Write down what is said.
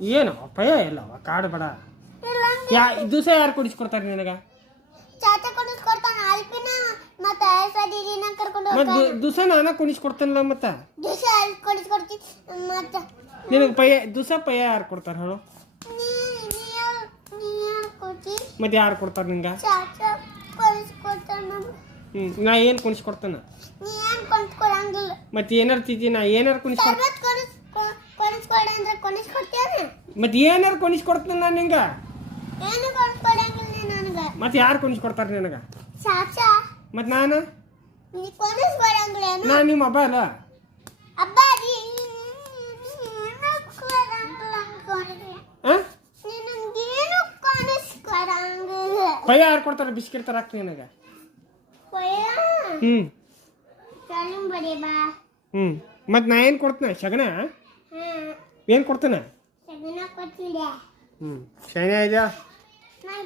ಏನು ಪಯ ಇಲ್ಲವ ಕಾಡು ಬೇಡ. ದಿವಸ ಯಾರು ಕೊಡಿಸ್ಕೊಡ್ತಾರೆ ನಿನಗೆ? ಚಾಚಾ ಕೊಡಿಸ್ಕೊಡ್ತಾನೆ ಅಲ್ಪಿನ ಮತ್ತೆ ಸದಿನ ಕರ್ಕೊಂಡು ಮತ್ತೆ ದಿವಸ ನಾನು ಕೊಡಿಸ್ಕೊಡ್ತಾನಲ್ಲ ಮತ್ತೆ ದಿವಸ ಕೊಡಿಸ್ಕೊಡ್ತೀನಿ ಮತ್ತೆ ನಿನಗೆ ಪಯ ದಿವಸ ಪಯ ಯಾರು ಕೊಡ್ತಾರೆ ಹೇಳು? ಮತ್ತೆ ಯಾರು ಕೊಡ್ತಾರೆ ನಿಂಗೆ? ಚಾಚಾ ಕೊಡಿಸ್ಕೊಡ್ತಾನೆ. ನಾ ಏನು ಕೊಡಿಸ್ಕೊಡ್ತಾನೆ? ನೀ ಏನು ಕೊಡಿಸ್ಕೊಡಂಗಿಲ್ಲ. ಮತ್ತೆ ಏನಾರು ತಿಂತೀನಿ ನಾ ಏನಾರು ಕೊಡಿಸ್ಕೊಡ ಅಂದ್ರೆ ಕೊಡಿಸ್ಕೊಡ್ತೇನೆ. ಮತ್ತೆ ಏನಾರು ಕೊಡಿಸ್ಕೊಡ್ತಾನೆ ನಾನು ನಿಂಗೆ? ಏನು ಕೊಡಿಸ್ಕೊಡಂಗಿಲ್ಲ ನನಗೆ. ಮತ್ತೆ ಯಾರು ಕೊಡಿಸ್ಕೊಡ್ತಾರೆ ನಿನಗೆ? ಚಾಚಾ. ಮತ್ತೆ ನಾನು ನೀ ಕೊಡಿಸ್ಕೊಡಂಗಿಲ್ಲ. ನಾನು ನಿಮ್ಮ ಹಬ್ಬ ಅಲ್ಲ. ಹಬ್ಬ ಪಯ ಯಾರು ಕೊಡ್ತಾರೆ? ಬಿಸ್ಕಿಟ್ ತರಾಕ್ ನಿನಗೆ? ಮತ್ತೆ ನಾ ಏನು ಕೊಡ್ತೇನೆ? ಶಗಣ ಏನು ಕೊಡ್ತೇನೆ? ಶಗಣ ಕೊಡ್ತಿದ್ದೆ. ಶಗಣ ಇದೆಯಾ?